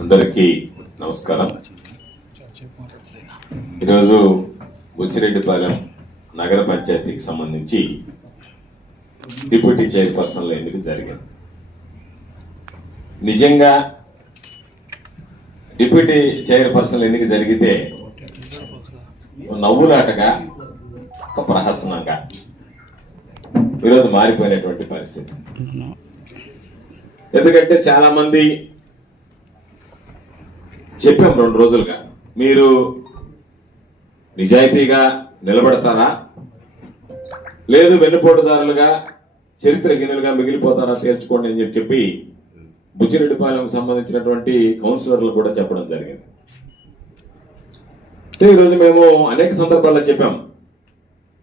అందరికీ నమస్కారం. ఈరోజు బుచ్చిరెడ్డిపాలెం నగర పంచాయతీకి సంబంధించి డిప్యూటీ చైర్పర్సన్ల ఎన్నిక జరిగింది. నిజంగా డిప్యూటీ చైర్పర్సన్ల ఎన్నిక జరిగితే నవ్వులాటగా ఒక ప్రహసనంగా ఈరోజు మారిపోయినటువంటి పరిస్థితి. ఎందుకంటే చాలా మంది చెప్పాం రెండు రోజులుగా. మీరు నిజాయితీగా నిలబడతారా? లేదు వెన్నుపోటుదారులుగా చరిత్రహీనులుగా మిగిలిపోతారా తేల్చుకోండి అని చెప్పి చెప్పి బుచ్చిరెడ్డిపాలెంకు సంబంధించినటువంటి కౌన్సిలర్లు కూడా చెప్పడం జరిగింది. ఈరోజు మేము అనేక సందర్భాల్లో చెప్పాం.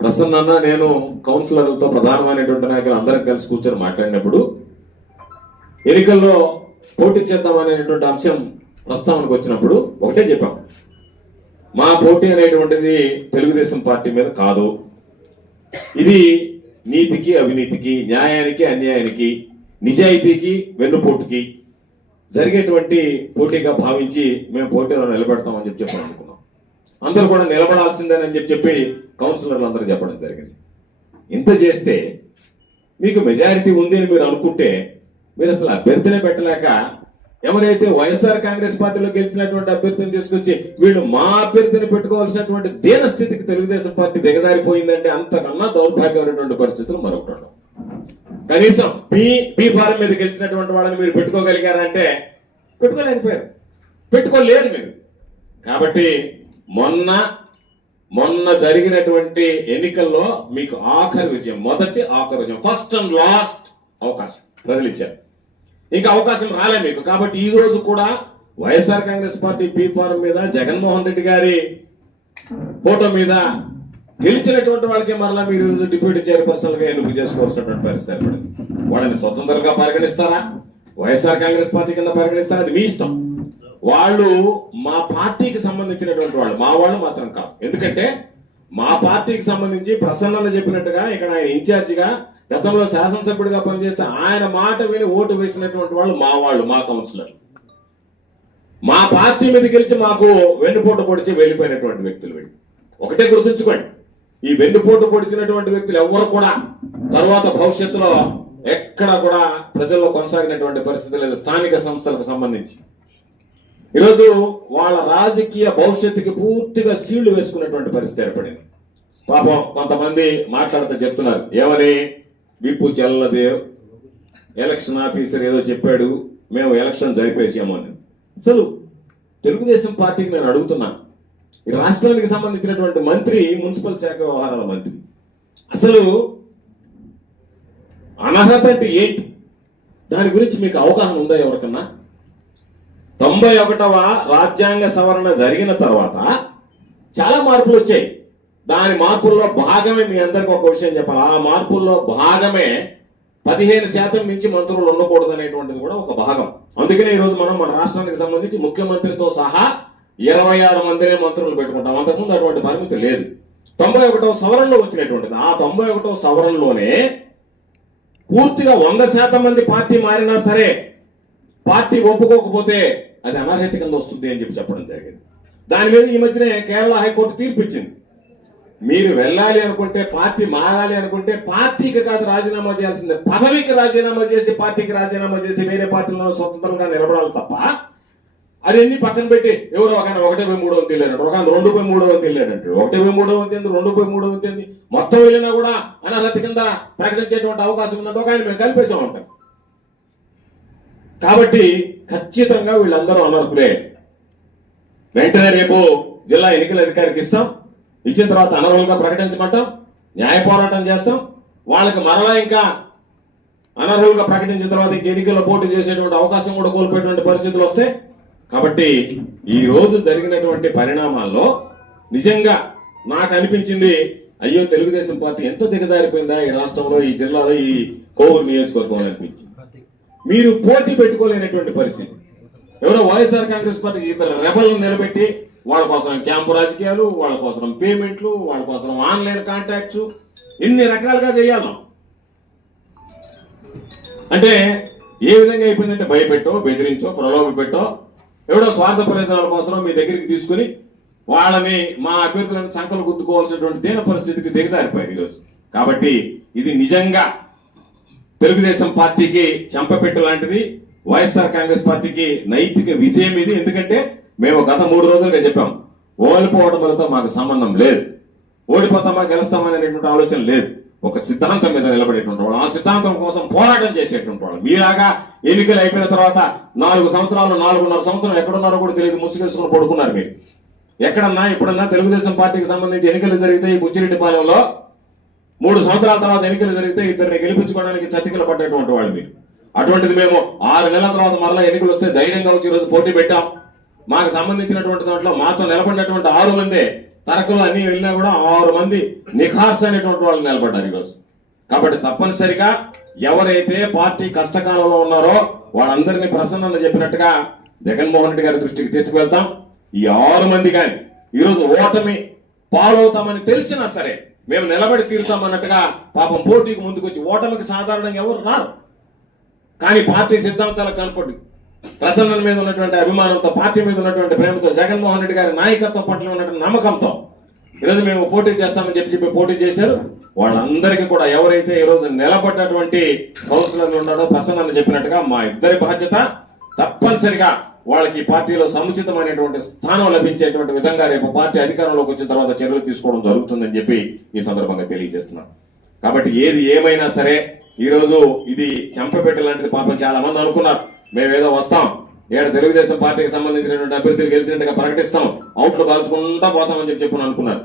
ప్రసన్న నేను కౌన్సిలర్లతో ప్రధానమైనటువంటి నాయకులు అందరం కలిసి కూర్చొని మాట్లాడినప్పుడు ఎన్నికల్లో పోటీ చేద్దాం అనేటువంటి అంశం ప్రస్తావనకు వచ్చినప్పుడు ఒకటే చెప్పాం. మా పోటీ అనేటువంటిది తెలుగుదేశం పార్టీ మీద కాదు. ఇది నీతికి అవినీతికి న్యాయానికి అన్యాయానికి నిజాయితీకి వెన్నుపోటుకి జరిగేటువంటి పోటీగా భావించి మేము పోటీలో నిలబెడతామని చెప్పి చెప్పాలి అనుకున్నాం. అందరూ కూడా నిలబడాల్సిందేనని చెప్పి చెప్పి కౌన్సిలర్లు అందరూ చెప్పడం జరిగింది. ఇంత చేస్తే మీకు మెజారిటీ ఉంది అని మీరు అనుకుంటే మీరు అసలు అభ్యర్థినే పెట్టలేక ఎవరైతే వైఎస్ఆర్ కాంగ్రెస్ పార్టీలో గెలిచినటువంటి అభ్యర్థిని తీసుకొచ్చి వీళ్ళు మా అభ్యర్థిని పెట్టుకోవాల్సినటువంటి దీన స్థితికి తెలుగుదేశం పార్టీ దిగజారిపోయిందంటే అంతకన్నా దౌర్భాగ్యమైనటువంటి పరిస్థితులు మరొకటి ఉండవు. కనీసం పి పి ఫారం మీద గెలిచినటువంటి వాళ్ళని మీరు పెట్టుకోగలిగారంటే పెట్టుకోలేకపోయారు. పెట్టుకోలేరు మీరు. కాబట్టి మొన్న మొన్న జరిగినటువంటి ఎన్నికల్లో మీకు ఆఖరి విజయం మొదటి ఆఖరి విజయం ఫస్ట్ అండ్ లాస్ట్ అవకాశం ప్రజలు ఇచ్చారు. ఇంకా అవకాశం రాలే మీకు. కాబట్టి ఈ రోజు కూడా YSR Congress party P form మీద జగన్మోహన్ రెడ్డి గారి ఫోటో మీద గెలిచినటువంటి వాళ్ళకి మరలా మీరు ఈరోజు రోజు డిప్యూటీ చైర్పర్సన్గా ఎన్నిక చేసుకోవాల్సినటువంటి పరిస్థితి ఏర్పడింది? వాళ్ళని స్వతంత్రంగా పరిగణిస్తారా? వైఎస్ఆర్ కాంగ్రెస్ పార్టీ కింద పరిగణిస్తారా? అది మీ ఇష్టం. వాళ్ళు మా పార్టీకి సంబంధించినటువంటి వాళ్ళు. మా వాళ్ళు మాత్రం కాదు. ఎందుకంటే మా పార్టీకి సంబంధించి ప్రసన్నలు చెప్పినట్టుగా ఇక్కడ ఆయన ఇన్ఛార్జిగా గతంలో శాసనసభ్యుడిగా పనిచేస్తే ఆయన మాట విని ఓటు వేసినటువంటి వాళ్ళు మా వాళ్ళు మా కౌన్సిలర్ మా పార్టీ మీద గెలిచి మాకు వెన్నుపోటు పొడిచి వెళ్ళిపోయినటువంటి వ్యక్తులు వీళ్ళు. ఒకటే గుర్తుంచుకోండి ఈ వెన్నుపోటు పొడిచినటువంటి వ్యక్తులు ఎవరు కూడా తర్వాత భవిష్యత్తులో ఎక్కడ కూడా ప్రజల్లో కొనసాగినటువంటి పరిస్థితి లేదు స్థానిక సంస్థలకు సంబంధించి. ఈరోజు వాళ్ళ రాజకీయ భవిష్యత్తుకి పూర్తిగా సీళ్ళు వేసుకున్నటువంటి పరిస్థితి ఏర్పడింది. పాపం కొంతమంది మాట్లాడుతూ చెప్తున్నారు ఏమని? విప్పు చెల్లదేవ్ ఎలక్షన్ ఆఫీసర్ ఏదో చెప్పాడు మేము ఎలక్షన్ జరిపేసాము అని. అసలు తెలుగుదేశం పార్టీకి నేను అడుగుతున్నా. ఈ రాష్ట్రానికి సంబంధించినటువంటి మంత్రి మున్సిపల్ శాఖ వ్యవహారాల మంత్రి. అసలు అనర్హత అంటే ఏంటి? దాని గురించి మీకు అవగాహన ఉందా ఎవరికన్నా? తొంభై ఒకటవ రాజ్యాంగ సవరణ జరిగిన తర్వాత చాలా మార్పులు వచ్చాయి. దాని మార్పుల్లో భాగమే మీ అందరికి ఒక విషయం చెప్పాలి. ఆ మార్పుల్లో భాగమే పదిహేను శాతం మించి మంత్రులు ఉండకూడదు అనేటువంటిది కూడా ఒక భాగం. అందుకనే ఈ రోజు మనం మన రాష్ట్రానికి సంబంధించి ముఖ్యమంత్రితో సహా ఇరవై ఆరు మందినే మంత్రులు పెట్టుకుంటాం. అంతకుముందు అటువంటి పరిమితి లేదు. తొంభై ఒకటో సవరణలో వచ్చినటువంటిది. ఆ తొంభై ఒకటో సవరణలోనే పూర్తిగా వంద శాతం మంది పార్టీ మారినా సరే పార్టీ ఒప్పుకోకపోతే అది అనర్హత కింద వస్తుంది అని చెప్పి చెప్పడం జరిగింది. దాని మీద ఈ మధ్యనే కేరళ హైకోర్టు తీర్పు ఇచ్చింది. మీరు వెళ్ళాలి అనుకుంటే పార్టీ మారాలి అనుకుంటే పార్టీకి కాదు రాజీనామా చేయాల్సిందే. పదవికి రాజీనామా చేసి పార్టీకి రాజీనామా చేసి వేరే పార్టీలో స్వతంత్రంగా నిలబడాలి తప్ప అది ఎన్ని పక్కన పెట్టి ఎవరో ఒక ఆయన పోయి మూడో వంతు వెళ్ళాడు ఒక రెండు పోయి మూడో వంతు వెళ్ళాడంటే ఒకటి ఒకటే పోయి మూడో వంతు రెండు పోయి మూడో వంతు మొత్తం వెళ్ళినా కూడా అనర్హత కింద ప్రకటించేటువంటి అవకాశం ఉందంటే ఒక ఆయన మేము కల్పేసాం ఉంటాం కాబట్టి ఖచ్చితంగా వీళ్ళందరూ అనర్హులే. వెంటనే రేపు జిల్లా ఎన్నికల అధికారికి ఇస్తాం. ఇచ్చిన తర్వాత అనర్హులుగా ప్రకటించమంటాం న్యాయ పోరాటం చేస్తాం. వాళ్ళకి మరలా ఇంకా అనర్హులుగా ప్రకటించిన తర్వాత ఇంక ఎన్నికల్లో పోటీ చేసేటువంటి అవకాశం కూడా కోల్పోయేటువంటి పరిస్థితులు వస్తాయి కాబట్టి ఈ రోజు జరిగినటువంటి పరిణామాల్లో నిజంగా నాకు అనిపించింది అయ్యో తెలుగుదేశం పార్టీ ఎంత దిగజారిపోయిందా ఈ రాష్ట్రంలో ఈ జిల్లాలో ఈ కోవూరు నియోజకవర్గం అనిపించింది. మీరు పోటీ పెట్టుకోలేనటువంటి పరిస్థితి. ఎవరో వైఎస్ఆర్ కాంగ్రెస్ పార్టీ ఇద్దరు రెబల్ని నిలబెట్టి వాళ్ళ కోసం క్యాంపు రాజకీయాలు వాళ్ళ కోసం పేమెంట్లు వాళ్ళ కోసం ఆన్లైన్ కాంటాక్ట్స్. ఇన్ని రకాలుగా చేయాలి అంటే ఏ విధంగా అయిపోయిందంటే భయపెట్టో బెదిరించో ప్రలోభ పెట్టో ఎవడో స్వార్థ ప్రయోజనాల కోసం మీ దగ్గరికి తీసుకుని వాళ్ళని మా అభ్యర్థులను సంకలు గుద్దుకోవాల్సినటువంటి దేన పరిస్థితికి దిగజారిపోయింది ఈరోజు. కాబట్టి ఇది నిజంగా తెలుగుదేశం పార్టీకి చెంపపెట్టు లాంటిది వైఎస్ఆర్ కాంగ్రెస్ పార్టీకి నైతిక విజయం ఇది. ఎందుకంటే మేము గత మూడు రోజులుగా చెప్పాం ఓడిపోవడంతో మాకు సంబంధం లేదు. ఓడిపోతామా గెలుస్తామనేటువంటి ఆలోచన లేదు. ఒక సిద్ధాంతం మీద నిలబడేటువంటి వాళ్ళు ఆ సిద్ధాంతం కోసం పోరాటం చేసేటువంటి వాళ్ళు. మీలాగా ఎన్నికలు అయిపోయిన తర్వాత నాలుగు సంవత్సరాలు నాలుగున్నర సంవత్సరం ఎక్కడున్నారో కూడా తెలియదు ముసుగేసుకుని పడుకున్నారు మీరు. ఎక్కడన్నా ఇప్పుడన్నా తెలుగుదేశం పార్టీకి సంబంధించి ఎన్నికలు జరిగితే ఈ బుచ్చిరెడ్డిపాలెంలో మూడు సంవత్సరాల తర్వాత ఎన్నికలు జరిగితే ఇద్దరిని గెలిపించుకోవడానికి చతికిల పడ్డటువంటి వాళ్ళు మీరు. అటువంటిది మేము ఆరు నెలల తర్వాత మరలా ఎన్నికలు వస్తే ధైర్యంగా వచ్చి ఈరోజు పోటీ పెట్టాం. మాకు సంబంధించినటువంటి దాంట్లో మాతో నిలబడినటువంటి ఆరు మంది తరకులు అన్ని వెళ్ళినా కూడా ఆరు మంది నిఖార్స్ అనేటువంటి వాళ్ళు నిలబడ్డారు ఈరోజు. కాబట్టి తప్పనిసరిగా ఎవరైతే పార్టీ కష్టకాలంలో ఉన్నారో వాళ్ళందరినీ ప్రసన్న చెప్పినట్టుగా జగన్మోహన్ రెడ్డి గారి దృష్టికి తీసుకువెళ్తాం. ఈ ఆరు మంది కానీ ఈరోజు ఓటమి పాలవుతామని తెలిసినా సరే మేము నిలబడి తీరుతామన్నట్టుగా పాపం పోటీకి ముందుకు వచ్చి ఓటమికి సాధారణంగా ఎవరు రారు. కానీ పార్టీ సిద్ధాంతాలకు కనపడి ప్రసన్న మీద ఉన్నటువంటి అభిమానంతో పార్టీ మీద ఉన్నటువంటి ప్రేమతో జగన్మోహన్ రెడ్డి గారి నాయకత్వం పట్ల ఉన్నటువంటి నమ్మకంతో ఈరోజు మేము పోటీ చేస్తామని చెప్పి చెప్పి పోటీ చేశారు. వాళ్ళందరికీ కూడా ఎవరైతే ఈరోజు నిలబడ్డటువంటి కౌన్సిలర్లు ఉన్నాడో ప్రసన్న చెప్పినట్టుగా మా ఇద్దరి బాధ్యత తప్పనిసరిగా వాళ్ళకి పార్టీలో సముచితమైనటువంటి స్థానం లభించేటువంటి విధంగా రేపు పార్టీ అధికారంలోకి వచ్చిన తర్వాత చర్యలు తీసుకోవడం జరుగుతుందని చెప్పి ఈ సందర్భంగా తెలియజేస్తున్నాను కాబట్టి ఏది ఏమైనా సరే ఈ రోజు ఇది చెంపపెట్ట లాంటిది పాపం చాలా మంది అనుకున్నారు. మేమేదో వస్తాం. ఏడు తెలుగుదేశం పార్టీకి సంబంధించినటువంటి అభ్యర్థులు గెలిచినట్టుగా ప్రకటిస్తాం. అవుట్లు కాల్చుకుంటా పోతామని చెప్పి చెప్పి అనుకున్నారు.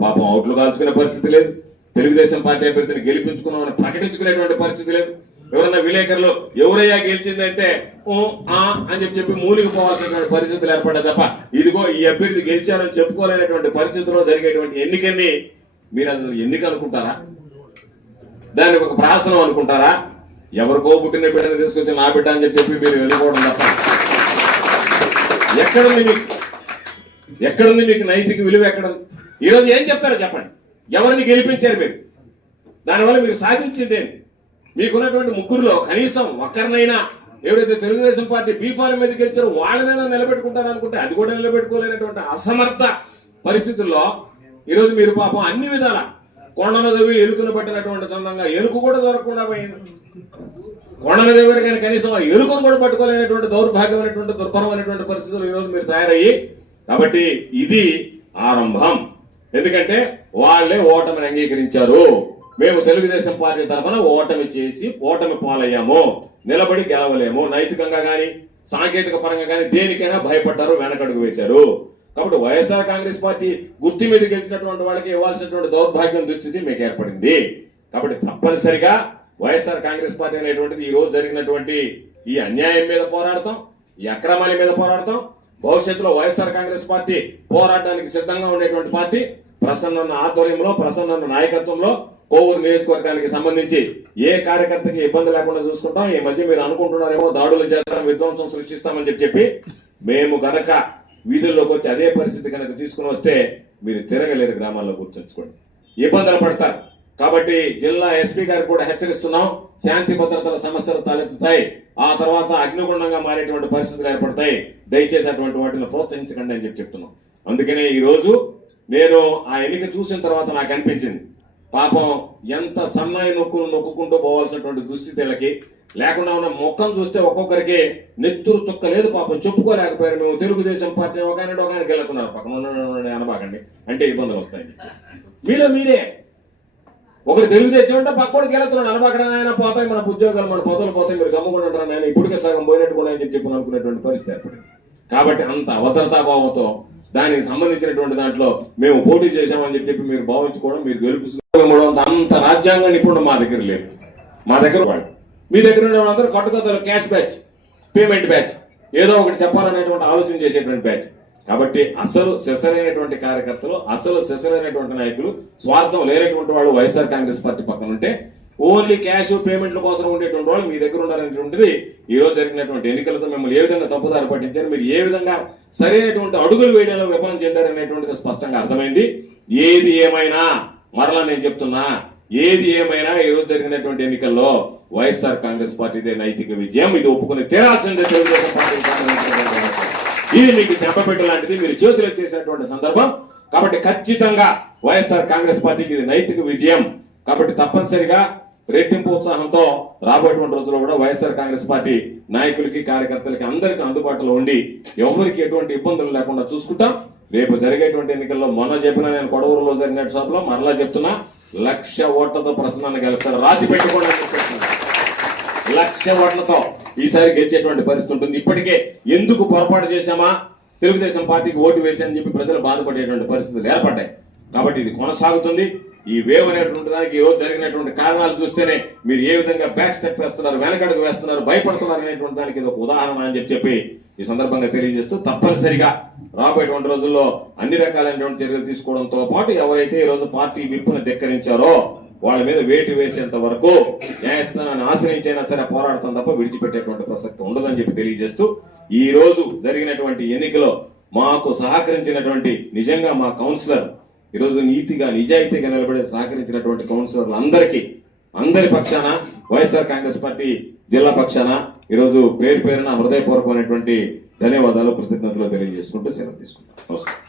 పాపం అవుట్లు కాల్చుకునే పరిస్థితి లేదు. తెలుగుదేశం పార్టీ అభ్యర్థిని గెలిపించుకున్నామని ప్రకటించుకునేటువంటి పరిస్థితి లేదు. ఎవరన్నా విలేకరులు ఎవరయ్యా గెలిచిందంటే ఓ ఆ అని చెప్పి చెప్పి మూలికి పోవాల్సినటువంటి పరిస్థితులు ఏర్పడ్డాయి తప్ప ఇదిగో ఈ అభ్యర్థి గెలిచారని చెప్పుకోలేనటువంటి పరిస్థితుల్లో జరిగేటువంటి ఎన్నికని మీరు అసలు ఎన్నిక అనుకుంటారా? దానికి ఒక ప్రాసనం అనుకుంటారా? ఎవరికో పుట్టిన బిడ్డని తీసుకొచ్చి నా బిడ్డ అని చెప్పి చెప్పి మీరు వెళ్ళిపోవడం తప్ప. ఎక్కడుంది మీకు? ఎక్కడుంది మీకు నైతిక విలువ ఎక్కడుంది ఈరోజు ఏం చెప్తారో చెప్పండి. ఎవరిని గెలిపించారు మీరు? దానివల్ల మీరు సాధించింది ఏంటి? మీకున్నటువంటి ముగ్గురులో కనీసం ఒక్కరినైనా ఎవరైతే తెలుగుదేశం పార్టీ బీఫారం మీద గెలిచారో వాళ్ళనైనా నిలబెట్టుకుంటారు అనుకుంటే అది కూడా నిలబెట్టుకోలేనటువంటి అసమర్థ పరిస్థితుల్లో ఈరోజు మీరు పాపం అన్ని విధాలా కొండన దేవి ఎలుకను పట్టినటువంటి సందంగా ఎలుకు కూడా దొరకకుండా పోయింది. కొండన దేవి కానీ కనీసం ఆ ఎలుకను కూడా పట్టుకోలేనటువంటి దౌర్భాగ్యమైనటువంటి దుర్భరమైనటువంటి పరిస్థితులు ఈరోజు మీరు తయారయ్యి కాబట్టి ఇది ఆరంభం. ఎందుకంటే వాళ్ళే ఓటమిని అంగీకరించారు. మేము తెలుగుదేశం పార్టీ తరఫున ఓటమి చేసి ఓటమి పాలయ్యాము. నిలబడి గెలవలేము. నైతికంగా కానీ సాంకేతిక పరంగా కానీ దేనికైనా భయపడ్డారు వెనకడుగు వేశారు. కాబట్టి వైఎస్ఆర్ కాంగ్రెస్ పార్టీ గుర్తు మీద గెలిచినటువంటి వాళ్ళకి ఇవ్వాల్సినటువంటి దౌర్భాగ్యం దుస్థితి మీకు ఏర్పడింది. కాబట్టి తప్పనిసరిగా వైఎస్ఆర్ కాంగ్రెస్ పార్టీ అనేటువంటిది ఈ రోజు జరిగినటువంటి ఈ అన్యాయం మీద పోరాడతాం ఈ అక్రమాల మీద పోరాడతాం. భవిష్యత్తులో వైఎస్ఆర్ కాంగ్రెస్ పార్టీ పోరాడడానికి సిద్ధంగా ఉండేటువంటి పార్టీ ప్రసన్న ఆధ్వర్యంలో ప్రసన్న నాయకత్వంలో కోవూరు నియోజకవర్గానికి సంబంధించి ఏ కార్యకర్తకి ఇబ్బంది లేకుండా చూసుకుంటాం. ఈ మధ్య మీరు అనుకుంటున్నారేమో దాడులు చేస్తాం విధ్వంసం సృష్టిస్తామని చెప్పి చెప్పి మేము గనక వీధుల్లోకి వచ్చి అదే పరిస్థితి కనుక తీసుకుని వస్తే మీరు తిరగలేరు గ్రామాల్లో గుర్తుంచుకోండి. ఇబ్బందులు పడతారు. కాబట్టి జిల్లా ఎస్పీ గారు కూడా హెచ్చరిస్తున్నాం. శాంతి భద్రతల సమస్యలు తలెత్తుతాయి. ఆ తర్వాత అగ్నిగుండంగా మారేటువంటి పరిస్థితులు ఏర్పడతాయి. దయచేసి అటువంటి వాటిని ప్రోత్సహించకండి అని చెప్పి చెప్తున్నాం. అందుకనే ఈరోజు నేను ఆ ఎన్నిక చూసిన తర్వాత నాకు అనిపించింది. పాపం ఎంత సన్నాయి నొక్కు నొక్కుంటూ పోవాల్సినటువంటి దుస్థితి వీళ్ళకి. లేకుండా ఉన్న ముఖం చూస్తే ఒక్కొక్కరికి నెత్తురు చుక్క లేదు పాపం. చెప్పుకోలేకపోయారు. మేము తెలుగుదేశం పార్టీ ఒక ఆయన ఒక ఆయన గెలుతున్నారు పక్కన అనబాకండి. అంటే ఇబ్బందులు వస్తాయి. మీలో మీరే. ఒకరు తెలుగుదేశం అంటే పక్కోడు వెళ్తున్నాడు అనబాకరా నాయన పోతాయి మన ఉద్యోగాలు మన పొదలు పోతాయి. మీరు గమ్ముకుంటారా నాయన? ఇప్పటికే సగం పోయినట్టు కూడా చెప్పి అనుకునేటువంటి పరిస్థితి ఏర్పడింది. కాబట్టి అంత అవతరతాభావంతో దానికి సంబంధించినటువంటి దాంట్లో మేము పోటీ చేశామని చెప్పి మీరు భావించుకోవడం మీరు గెలుపు అంత రాజ్యాంగ నిపుణుడు మా దగ్గర లేదు మా దగ్గర వాళ్ళు మీ దగ్గర ఉండే వాళ్ళందరూ కట్టుకోతారు క్యాష్ బ్యాచ్ పేమెంట్ బ్యాచ్ ఏదో ఒకటి చెప్పాలనేటువంటి ఆలోచన చేసేటువంటి బ్యాచ్. కాబట్టి అసలు సెసరైనటువంటి కార్యకర్తలు అసలు సెసరైనటువంటి నాయకులు స్వార్థం లేనటువంటి వాళ్ళు వైఎస్ఆర్ కాంగ్రెస్ పార్టీ పక్కన ఉంటే ఓన్లీ క్యాష్ పేమెంట్ల కోసం ఉండేటువంటి వాళ్ళు మీ దగ్గర ఉండాలనేటువంటిది ఈ రోజు జరిగినటువంటి ఎన్నికలతో మిమ్మల్ని ఏ విధంగా తప్పుదారి పట్టించారు మీరు ఏ విధంగా సరైనటువంటి అడుగులు వేయడంలో విఫలం చెందారనేటువంటిది స్పష్టంగా అర్థమైంది. ఏది ఏమైనా మరలా నేను చెప్తున్నా ఏది ఏమైనా ఈరోజు జరిగినటువంటి ఎన్నికల్లో వైఎస్ఆర్ కాంగ్రెస్ పార్టీదే నైతిక విజయం. ఇది ఒప్పుకుని తీరాల్సిందే తెలుగుదేశం పార్టీ ఇది మీకు చెప్పబెట్ట లాంటిది మీరు చేతులు ఎత్తేసినటువంటి సందర్భం. కాబట్టి ఖచ్చితంగా వైఎస్ఆర్ కాంగ్రెస్ పార్టీకి ఇది నైతిక విజయం. కాబట్టి తప్పనిసరిగా రెట్టింపు ఉత్సాహంతో రాబోయేటువంటి రోజుల్లో కూడా వైఎస్ఆర్ కాంగ్రెస్ పార్టీ నాయకులకి కార్యకర్తలకి అందరికీ అందుబాటులో ఉండి ఎవరికి ఎటువంటి ఇబ్బందులు లేకుండా చూసుకుంటాం. రేపు జరిగేటువంటి ఎన్నికల్లో మొన్న చెప్పిన నేను కొడవూరులో జరిగిన సభలో మరలా చెప్తున్నా లక్ష ఓట్లతో ప్రసన్నాన్ని గెలుస్తారు రాసి పెట్టుకోండి లక్ష ఓట్లతో ఈసారి గెలిచేటువంటి పరిస్థితి ఉంటుంది. ఇప్పటికే ఎందుకు పొరపాటు చేశామా? తెలుగుదేశం పార్టీకి ఓటు వేసామని చెప్పి ప్రజలు బాధపడేటువంటి పరిస్థితులు ఏర్పడ్డాయి. కాబట్టి ఇది కొనసాగుతుంది. ఈ వేవ్ అనేటువంటి దానికి ఈ రోజు జరిగినటువంటి కారణాలు చూస్తేనే మీరు ఏ విధంగా బ్యాక్ స్టెప్ వేస్తున్నారు వెనకడుగు వేస్తున్నారు భయపడుతున్నారు అనేటువంటి దానికి ఇది ఒక ఉదాహరణ అని చెప్పి చెప్పి ఈ సందర్భంగా తెలియజేస్తూ తప్పనిసరిగా రాబోయేటువంటి రోజుల్లో అన్ని రకాలైనటువంటి చర్యలు తీసుకోవడంతో పాటు ఎవరైతే ఈ రోజు పార్టీ విప్పును ధిక్కరించారో వాళ్ళ మీద వేటు వేసేంత వరకు న్యాయస్థానాన్ని ఆశ్రయించైనా సరే పోరాడతాం తప్ప విడిచిపెట్టేటువంటి ప్రసక్తి ఉండదని చెప్పి తెలియజేస్తూ ఈ రోజు జరిగినటువంటి ఎన్నికలో మాకు సహకరించినటువంటి నిజంగా మా కౌన్సిలర్ ఈరోజు నీతిగా నిజాయితీగా నిలబడే సహకరించినటువంటి కౌన్సిలర్లు అందరికీ అందరి పక్షాన వైఎస్ఆర్ కాంగ్రెస్ పార్టీ జిల్లా పక్షాన ఈరోజు పేరు పేరున హృదయపూర్వకమైనటువంటి ధన్యవాదాలు కృతజ్ఞతలు తెలియజేసుకుంటూ సెలవు తీసుకుంటాం. నమస్కారం.